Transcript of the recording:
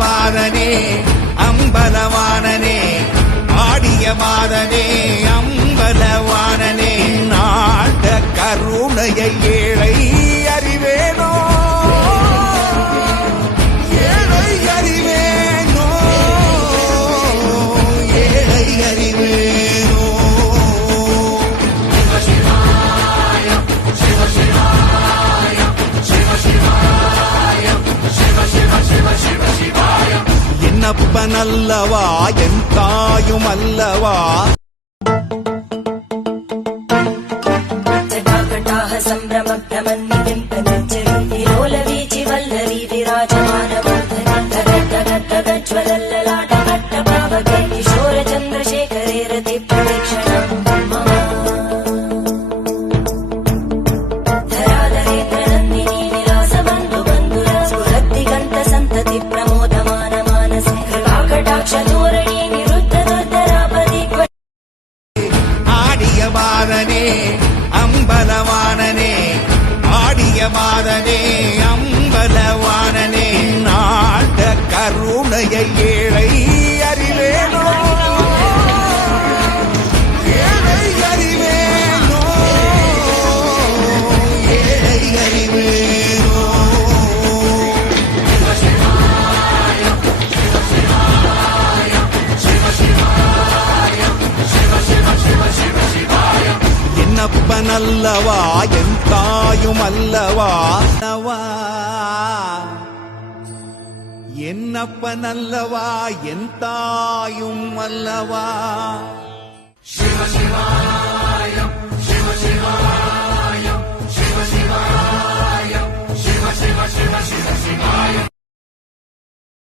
மாதனே அம்பலவானனே ஆடிய மாதனே அம்பலவானனே நாட கருணையை ஏழை அறிவேனோ ஏழை அறிவேனோ ஏழை அறிவேனோ சிவ சிவாய சிவ சிவாய சிவ சிவாய சிவ சிவ சிவ சிவாய என்னப்பனல்லவா என் தாயும் அல்லவா సంభ్రమభ్రమన్నిలోలవీచి వల్లరీ విరాజమానజ్వలల్లలాటమట్టపావకే కిశోర చంద్రశేఖరే రతి ప్రదక్షిణం ధరాధరేంద్ర నందినీ విలాసబంధు బంధుర స్ఫురద్దిగంత సంతతి ప్రమోదమాన మానసే కృపాకటాక్ష ధోరణి నిరుద్ధ దుర్ధరాపది ஆடிய மாதனே அம்பலவானனே ஆடிய மாதனே அம்பலவானனே நாட கருணையை ஏழை அறிவேனோ ஏழை அறிவேனோ ஏழை அறிவேனோ சிவ சிவாய சிவ சிவாய சிவ சிவாய சிவ சிவ சிவ சிவ சிவாய என்னப்பனல்லவா என் தாயும் அல்லவா என்னப்பனல்லவா என் தாயும் அல்லவா சிவ சிவாய சிவ சிவாய சிவ சிவாய சிவ சிவ சிவ சிவ சிவாய